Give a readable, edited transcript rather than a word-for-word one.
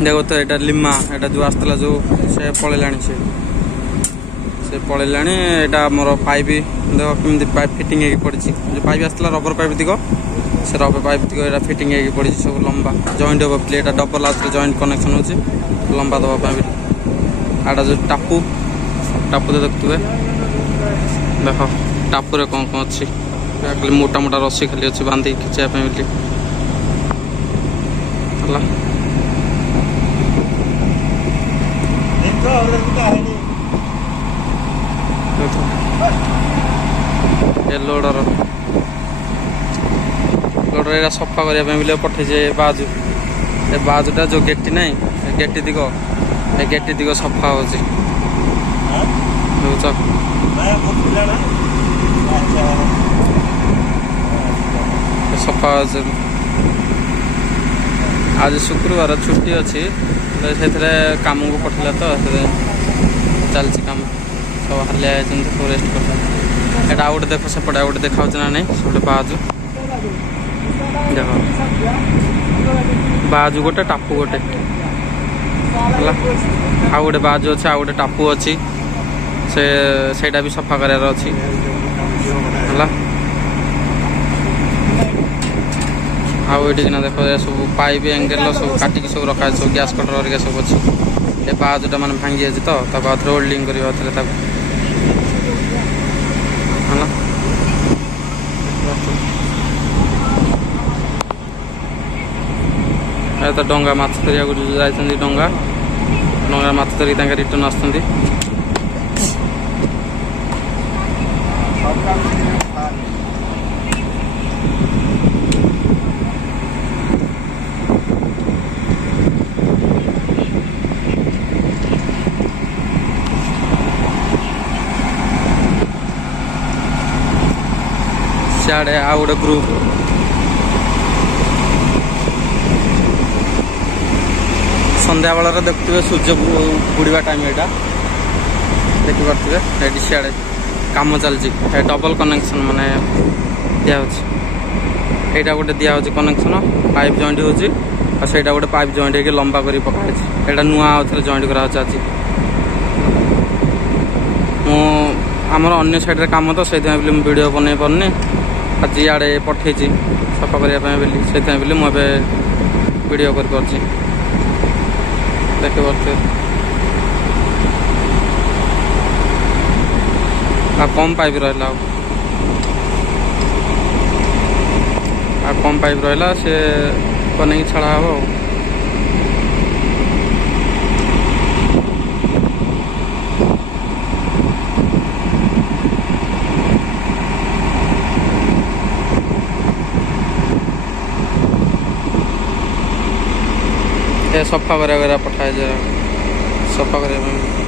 देखो तो यहाँ लिमा यहाँ जो आसला जो से पलैला से पलैला यहाँ मोर पाइप देख कमी पाइप फिटिंग पड़ी जो पाइप आसला रबर पाइप दिख से रबर पाइप दिख यहाँ फिटिंग पड़ी सब लंबा जॉइंट हम plate double out joint connection हो लंबा दवाई आटा जो टापू टापू देखुए देख टापुरे कौन कौन अच्छी मोटा मोटा रस्सी खाली अच्छी बांधिक खिंचाई बोली लोडर लोडर यहाँ सफा करने पठे बाजू ए बाजूटा जो गेटी ना गेटी दिग ए गेटी दिग सफा हो सफा आज शुक्रवार छुट्टी अच्छी से कम को पठेला तो चलती कम सब हालिया सब रेस्ट कर एटा आउट देख सेपटे आउट देखा ना नहीं सब बाजू देख बाजू गोटे टापू गोटे आउ गोटे बाजू अच्छे आउ गोटे टापू अच्छी से भी सफा करार अच्छी आउ ये देख सब पाइप एंगेल सब काटिक सब रखा सब गैस कटर सब अच्छी ये बाजूटा मान भांगी अच्छी तो बाद होल्डिंग कर तो डंगा माछ धरिया जाती डंगा डंगा माछ धरिक रिटर्न आसुँच सियाड़े आ गोटे ग्रुप संध्या बेल देखुए सूर्य बुड़वा टाइम यहाँ देखिपे ये सियाड़े कम चलती डबल कनेक्शन माने दिया गोटे दिया कनेक्शन पाइप जॉइंट होटा गोटे पाइप जॉइंट हो लंबा कर पकाई यहाँ नुआ आउ जॉइंट करा आज आमर अन्य साइड कम तो से वीडियो बन पारे आज इे पठे सफा करने से मुझे वीडियो कर देखिए कम पाइप रहा कम पाइप रहा से बन छड़ा हम सफा करा पठाए सफा कर